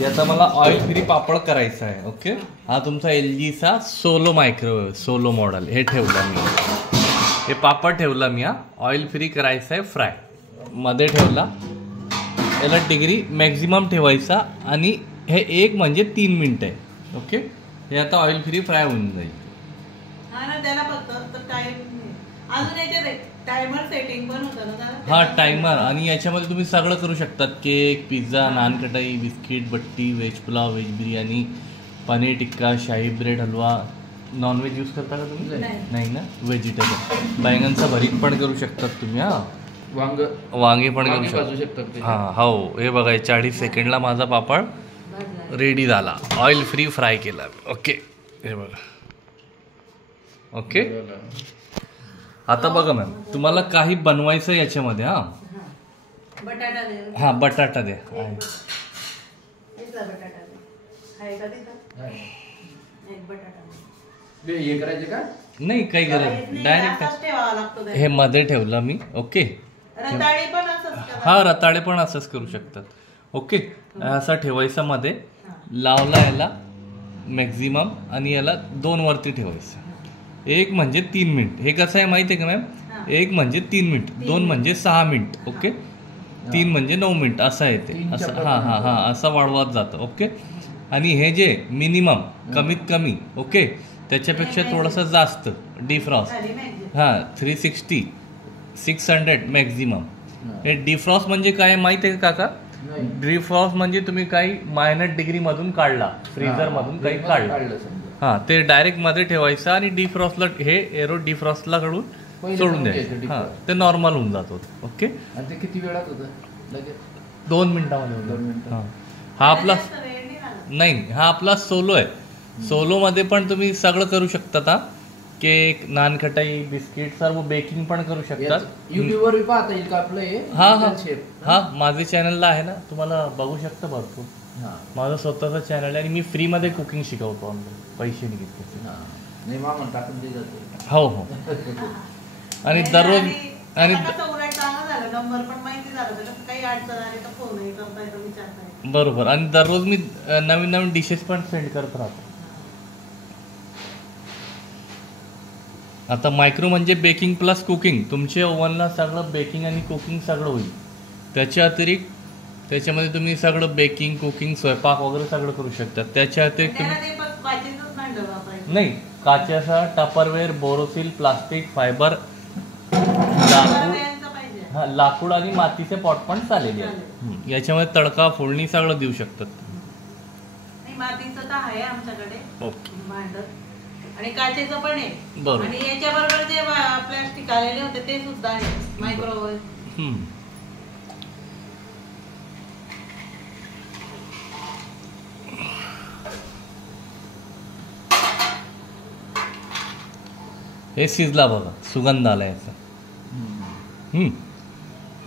याचा मला oil free पापड करायचा आहे. ओके, हा तुमचा LGचा सोलो मायक्रोवेव्ह सोलो मॉडेल हे ठेवला मी. हे पापड ठेवला मी. हा ऑइल फ्री करायचा आहे, फ्राय मध्ये ठेवला. याला डिग्री मॅक्झिमम ठेवायचा आणि हे 1 म्हणजे 3 मिनिट आहे. ओके, हे आता ऑइल फ्री फ्राय होऊन जाईल. हा टायमर, आणि याच्यामध्ये तुम्ही सगळं करू शकतात. केक, पिझ्झा, नानकटाई, बिस्किट, बट्टी, व्हेज पुलाव, व्हेज बिर्याणी, पनीर टिक्का, शाही ब्रेड हलवा. नॉनव्हेज यूज करता का तुम्ही? नाही ना. व्हेजिटेबल बैंगनचा भरीत पण करू शकतात तुम्ही. हा वांगे पण करू शकतात. हा हो, हे बघा 40 सेकंडला माझा पापड रेडी झाला. ऑइल फ्री फ्राय केला. ओके, हे बघा. ओके, आता बघा मॅम, तुम्हाला काही बनवायचं याच्यामध्ये. हा बटाटा द्या. नाही काही गरज, डायरेक्ट हे मध्ये ठेवलं मी. ओके, हा रताळे पण असंच करू शकतात. ओके, असा ठेवायचा मध्ये, लावला याला मॅक्झिमम, आणि याला 2 वरती ठेवायचं. 1 म्हणजे 3 मिनिट. हे कसं आहे माहिती आहे का मॅम? 1 म्हणजे 3 मिनिट, 2 म्हणजे 6 मिनिट, ओके, 3 म्हणजे 9 मिनिट असं आहे ते. असं हा असं वाढवत जातं. ओके, आणि हे जे मिनिमम कमीत कमी, ओके, त्याच्यापेक्षा थोडंसं जास्त डिफ्रॉस्ट. हा 360 600 मॅक्झिमम. हे डिफ्रॉस्ट म्हणजे काय माहिती आहे का काका? डिफ्रॉस्ट म्हणजे तुम्ही काही -डिग्री मधून काढला, फ्रीजर मधून काही काढलं, हा ते डायरेक्ट मध्ये ठेवायचं आणि डिफ्रॉस्टला, हे एरो डिफ्रॉस्टला कडून सोडून द्यायचं. हा ते नॉर्मल होऊन जातो. ओके, किती वेळात होतं? 2 मिनिटामध्ये. हा आपला नाही, हा आपला सोलो आहे. सोलो मध्ये पण तुम्ही सगळं करू शकता. केक, नानखटाई, बिस्किट, सर्व बेकिंग पण करू शकतात. युट्यूबवर पाहता येईल का आपलं? हा माझे चॅनलला आहे ना, तुम्हाला बघू शकता भरपूर. माझं स्वतःचं चॅनल आहे आणि मी फ्री मध्ये कुकिंग शिकवतो, पैसे नाही घेत. हो हो, आणि दररोज, आणि बरोबर, आणि दररोज मी नवीन नवीन डिशेस पण सेंड करत राहतो. आता मायक्रो म्हणजे बेकिंग प्लस कुकिंग. तुमच्या ओव्हनला सगळं बेकिंग आणि कुकिंग सगळं होईल. त्याच्या अतिरिक्त त्याच्यामध्ये तुम्ही सगळं बेकिंग, कुकिंग, स्वयंपाक वगैरे सगळं करू शकता. त्याच्या अतिरिक्त नाही, काचेचा, टपरवेअर, बोरोसिल, प्लास्टिक, फायबर, लाकूड आणि मातीचे पॉट पण चालेल. याच्यामध्ये तडका, फोडणी सगळं देऊ शकतात. ओके, आणि काचेचं पण आहे. बरोबर, आणि याच्या बरोबर जे प्लास्टिक आलेले होते ते सुद्धा आहे. मायक्रोवेव्ह. हे शिजला बघा, सुगंध आला याचा.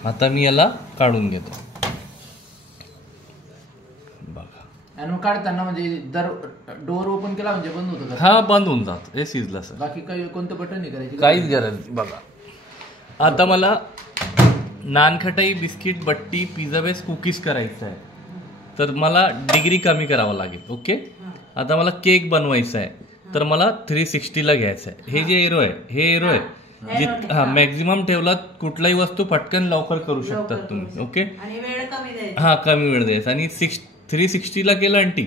आता मी याला काढून घेतो. आणि काढताना म्हणजे डोअर ओपन केला म्हणजे बंद होतं? हा बंद होऊन जात. हे शिजला सर. बाकी काही कोणतं बटन नाही करायची? काहीच गरज नाही. बघा, आता मला नानखटाई, बिस्किट, बट्टी, पिझ्झा बेस, कुकीज करायचं आहे, तर मला डिग्री कमी करावं लागेल. ओके, आता मला केक बनवायचा आहे, तर मला 360ला घ्यायचं आहे. हे जे एरो आहे, हे एरो आहे. मॅक्झिमम ठेवला, कुठलाही वस्तू पटकन लवकर करू शकतात तुम्ही. ओके, हा कमी वेळ द्यायचा. आणि 360ला केलं आंटी,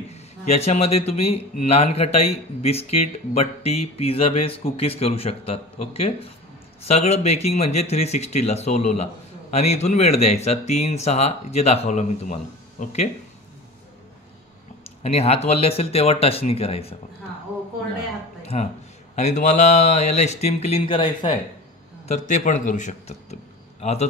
याच्यामध्ये तुम्ही नानखटाई, बिस्किट, बट्टी, पिझ्झा बेस, कुकीज करू शकतात. ओके, सगळं बेकिंग म्हणजे 360ला सोलोला. आणि इथून वेळ द्यायचा 3-6 जे दाखवलं मी तुम्हाला. ओके, आणि हात वल्ले असेल तेव्हा टच नाही करायचं. हा, आणि तुम्हाला याला स्टीम क्लीन करायचं आहे तर ते पण करू शकतात तुम्ही. आता